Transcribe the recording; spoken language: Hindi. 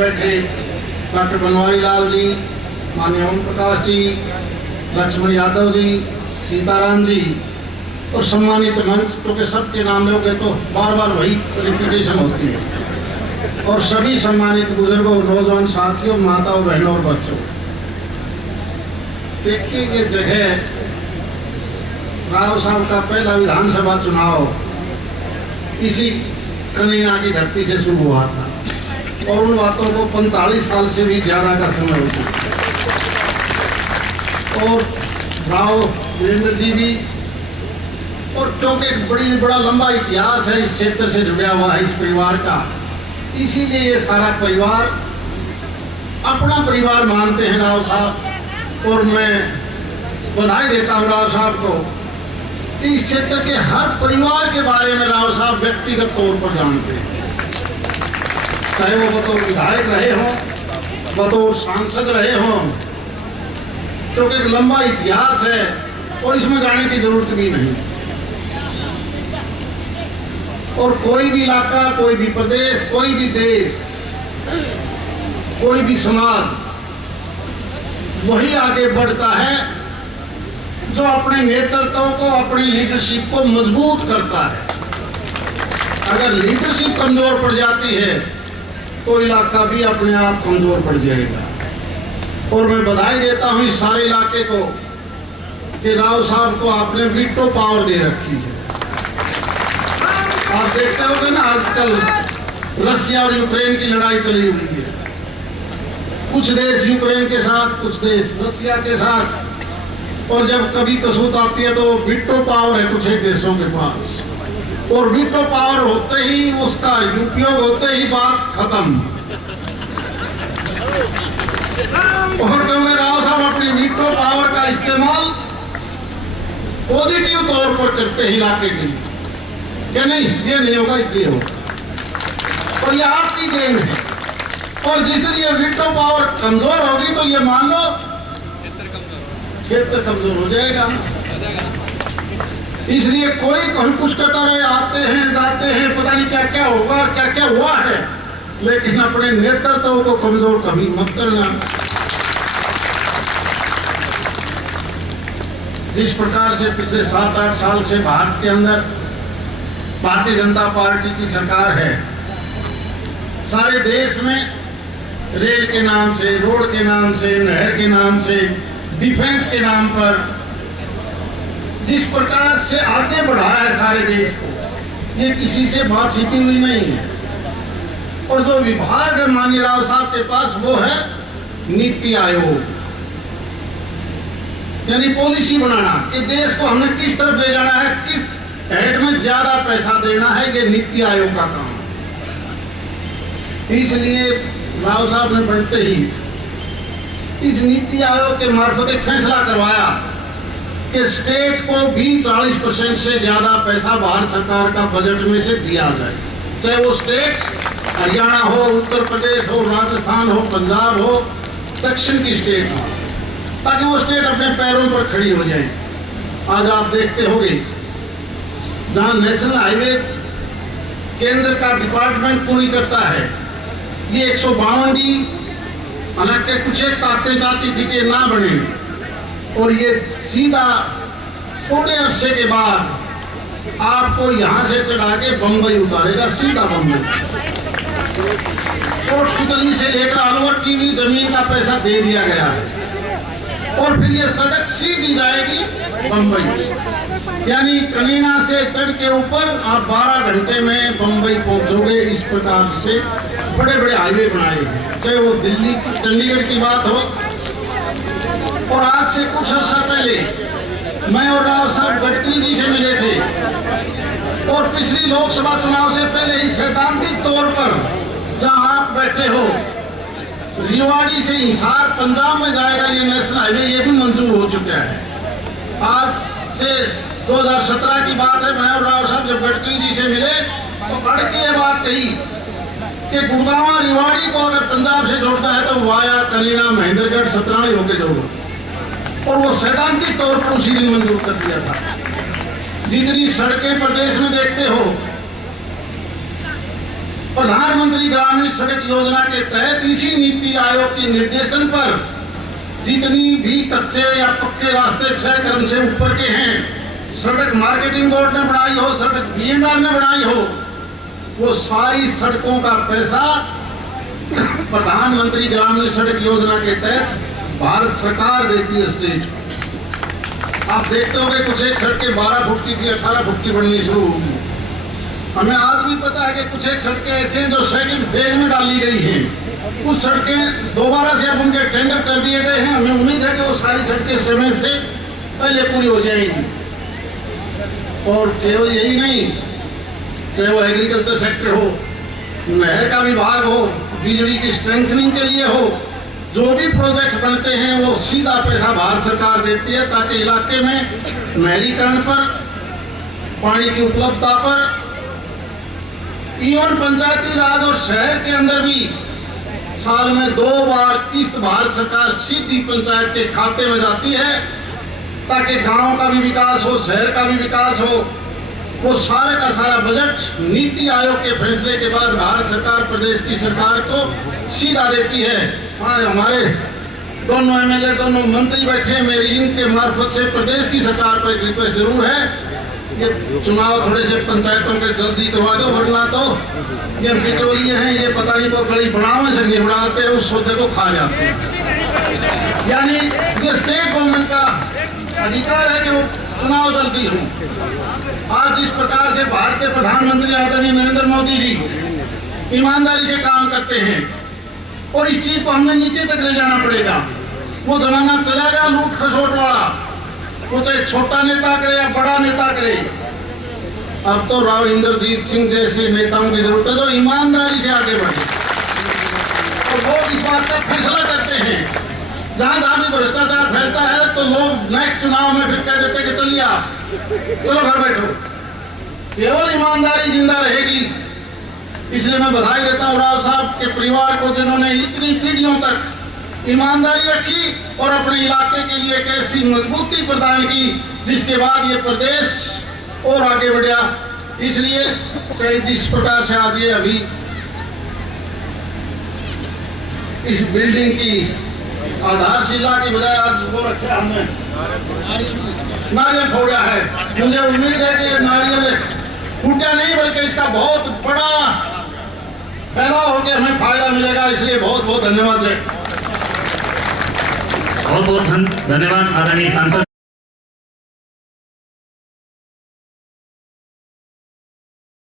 बैठे डॉक्टर बनवारी लाल जी, माननीय ओम प्रकाश जी, लक्ष्मण यादव जी, सीताराम जी और सम्मानित मंच, क्योंकि सबके नाम लोगे तो बार बार वही रिपीटेशन होती है, और सभी सम्मानित बुजुर्गों, नौजवान साथियों, माताओं, बहनों और बच्चों। देखिए, ये जगह राव साहब का पहला विधानसभा चुनाव इसी कनीना की धरती से शुरू हुआ था, और उन बातों को 45 साल से भी ज्यादा का समय हो चुका। और राव वीरेंद्र जी भी, और क्योंकि एक बड़ा लंबा इतिहास है इस क्षेत्र से जुड़ा हुआ है इस परिवार का, इसीलिए ये सारा परिवार अपना परिवार मानते हैं राव साहब। और मैं बधाई देता हूँ राव साहब को कि इस क्षेत्र के हर परिवार के बारे में राव साहब व्यक्तिगत तौर पर जानते हैं, चाहे वो बतौर विधायक रहे हों, बतौर सांसद रहे हों, क्योंकि एक लंबा इतिहास है और इसमें जाने की जरूरत भी नहीं। और कोई भी इलाका, कोई भी प्रदेश, कोई भी देश, कोई भी समाज वही आगे बढ़ता है जो अपने नेतृत्व को, अपनी लीडरशिप को मजबूत करता है। अगर लीडरशिप कमजोर पड़ जाती है तो इलाका भी अपने आप कमजोर पड़ जाएगा। और मैं बधाई देता हूं इस सारे इलाके को कि राव साहब को आपने वीटो पावर दे रखी है। आप देखते होंगे ना, आजकल रसिया और यूक्रेन की लड़ाई चली हुई है, कुछ देश यूक्रेन के साथ, कुछ देश रसिया के साथ, और जब कभी कसूत आती है तो वीटो पावर है कुछ एक देशों के पास, और वीटो पावर होते ही, उसका उपयोग होते ही बात खत्म। और क्योंकि राव साहब अपनी वीटो पावर का इस्तेमाल पॉजिटिव तौर पर करते हैं इलाके के लिए, क्या नहीं, ये नहीं होगा, इसलिए होगा, और ये आपकी देन है। और जिस दिन ये वीटो पावर कमजोर होगी तो ये मान लो क्षेत्र कमजोर हो जाएगा। इसलिए कोई हम कुछ कहता रहे, आते हैं जाते हैं, पता नहीं क्या क्या होगा, क्या क्या हुआ है, लेकिन अपने नेतृत्व को कमजोर कभी मत करना। जिस प्रकार से पिछले 7-8 साल से भारत के अंदर भारतीय जनता पार्टी की सरकार है, सारे देश में रेल के नाम से, रोड के नाम से, नहर के नाम से, डिफेंस के नाम पर जिस प्रकार से आगे बढ़ाया है सारे देश को, ये किसी से बात छिपी हुई नहीं है। और जो विभाग है माननीय राव साहब के पास, वो है नीति आयोग, यानी पॉलिसी बनाना कि देश को हमने किस तरफ ले जाना है, किस हेड में ज्यादा पैसा देना है, ये नीति आयोग का काम। इसलिए राव साहब ने बढ़ते ही इस नीति आयोग के मार्फत एक फैसला करवाया कि स्टेट को भी 40% से ज्यादा पैसा भारत सरकार का बजट में से दिया जाए, चाहे वो स्टेट हरियाणा हो, उत्तर प्रदेश हो, राजस्थान हो, पंजाब हो, दक्षिण की स्टेट हो, ताकि वो स्टेट अपने पैरों पर खड़ी हो जाए। आज आप देखते होंगे जहां नेशनल हाईवे केंद्र का डिपार्टमेंट पूरी करता है, ये 152 डी, हालांकि कुछ एक ताकतें चाहती थी कि ना बने, और ये सीधा थोड़े अरसे के बाद आपको यहां से चढ़ा के बम्बई उतारेगा, सीधा बम्बई। कोटपुतली से लेकर अलवर की भी जमीन का पैसा दे दिया गया है, और फिर ये सड़क सीधी जाएगी बम्बई, यानी कनीना से चढ़ के ऊपर आप 12 घंटे में बम्बई पहुंचोगे। इस प्रकार से बड़े बड़े हाईवे बनाए हैं, चाहे वो दिल्ली की, चंडीगढ़ की बात हो। और आज से कुछ अर्सा पहले मैं और राव साहब गडकरी जी से मिले थे, और पिछली लोकसभा चुनाव से पहले ही सैद्धांतिक तौर पर जहां आप बैठे हो, रेवाड़ी से हिसार पंजाब में जाएगा ये नेशनल हाईवे, ये भी मंजूर हो चुका है। आज से 2017 की बात है, मैं और राव साहब जब गडकरी जी से मिले तो अड़ के ये बात कही कि गुड़गांव रेवाड़ी को अगर पंजाब से जोड़ता है तो वाया कलीना, महेंद्रगढ़, सतराली होके जोड़ो, और वो सैद्धांतिक तौर पर उसी दिन मंजूर कर दिया था। जितनी सड़कें प्रदेश में देखते हो, प्रधानमंत्री ग्रामीण सड़क योजना के तहत इसी नीति आयोग के निर्देशन पर जितनी भी कच्चे या पक्के रास्ते 6 क्रम से ऊपर के हैं, सड़क मार्केटिंग बोर्ड ने बनाई हो, सड़क बीएनआर ने बनाई हो, वो सारी सड़कों का पैसा प्रधानमंत्री ग्रामीण सड़क योजना के तहत भारत सरकार देती है स्टेट। आप देखते होंगे कुछ एक सड़कें 12 फुट की थी, 18 फुट की बननी शुरू होगी। हमें आज भी पता है कि कुछ एक सड़कें ऐसे हैं जो सेकंड फेज में डाली गई हैं, कुछ सड़कें दोबारा से अब उनके टेंडर कर दिए गए हैं। हमें उम्मीद है कि वो सारी सड़कें समय से पहले पूरी हो जाएंगी। और केवल यही नहीं, चाहे वो एग्रीकल्चर सेक्टर हो, नहर का विभाग हो, बिजली की स्ट्रेंथनिंग के लिए हो, जो भी प्रोजेक्ट बनते हैं वो सीधा पैसा भारत सरकार देती है, ताकि इलाके में नहरीकरण पर, पानी की उपलब्धता पर, इवन पंचायती राज और शहर के अंदर भी साल में 2 बार किस्त भारत सरकार सीधी पंचायत के खाते में जाती है, ताकि गांव का भी विकास हो, शहर का भी विकास हो। वो सारे का सारा बजट नीति आयोग के फैसले के बाद भारत सरकार प्रदेश की सरकार को सीधा देती है। हाँ, हमारे दोनों एमएलए, दोनों मंत्री बैठे, मेरी इनके मार्फत से प्रदेश की सरकार पर एक रिक्वेस्ट जरूर है, ये चुनाव थोड़े से पंचायतों के जल्दी करवा दो, वरना तो ये बिचौलिए हैं, ये पता नहीं को कड़ी बनावे से नहीं बनाते, उस सौदे को खा जाते हैं। यानी ये स्टेट गवर्नमेंट का अधिकार है कि वो चुनाव जल्दी हो। आज जिस प्रकार से भारत के प्रधानमंत्री आदरणीय नरेंद्र मोदी जी ईमानदारी से काम करते हैं, और इस चीज को हमने नीचे तक ले जाना पड़ेगा। वो जमाना चला गया लूट खसोट वाला, वो चाहे छोटा नेता करे या बड़ा नेता करे। अब तो राव इंद्रजीत सिंह जैसे नेताओं की जरूरत है जो ईमानदारी से आगे बढ़े, और वो इस बात का फैसला करते हैं। जहां जहां भी भ्रष्टाचार फैलता है तो लोग नेक्स्ट चुनाव में फिर कह देते कि चलिए आप चलो घर बैठो। केवल ईमानदारी जिंदा रहेगी। इसलिए मैं बधाई देता हूँ राव साहब के परिवार को, जिन्होंने इतनी पीढ़ियों तक ईमानदारी रखी और अपने इलाके के लिए एक ऐसी मजबूती प्रदान की जिसके बाद ये प्रदेश और आगे बढ़ा। इसलिए चाहे जिस प्रकार से आज ये अभी इस बिल्डिंग की आधारशिला की बजाय आज वो रखा हमने नारियल फोड़ा है। मुझे उम्मीद है कि नारियल फूटा नहीं बल्कि इसका बहुत बड़ा फैलाव होकर हमें फायदा मिलेगा। इसलिए बहुत बहुत धन्यवाद है। बहुत बहुत धन्यवाद आदरणीय सांसद।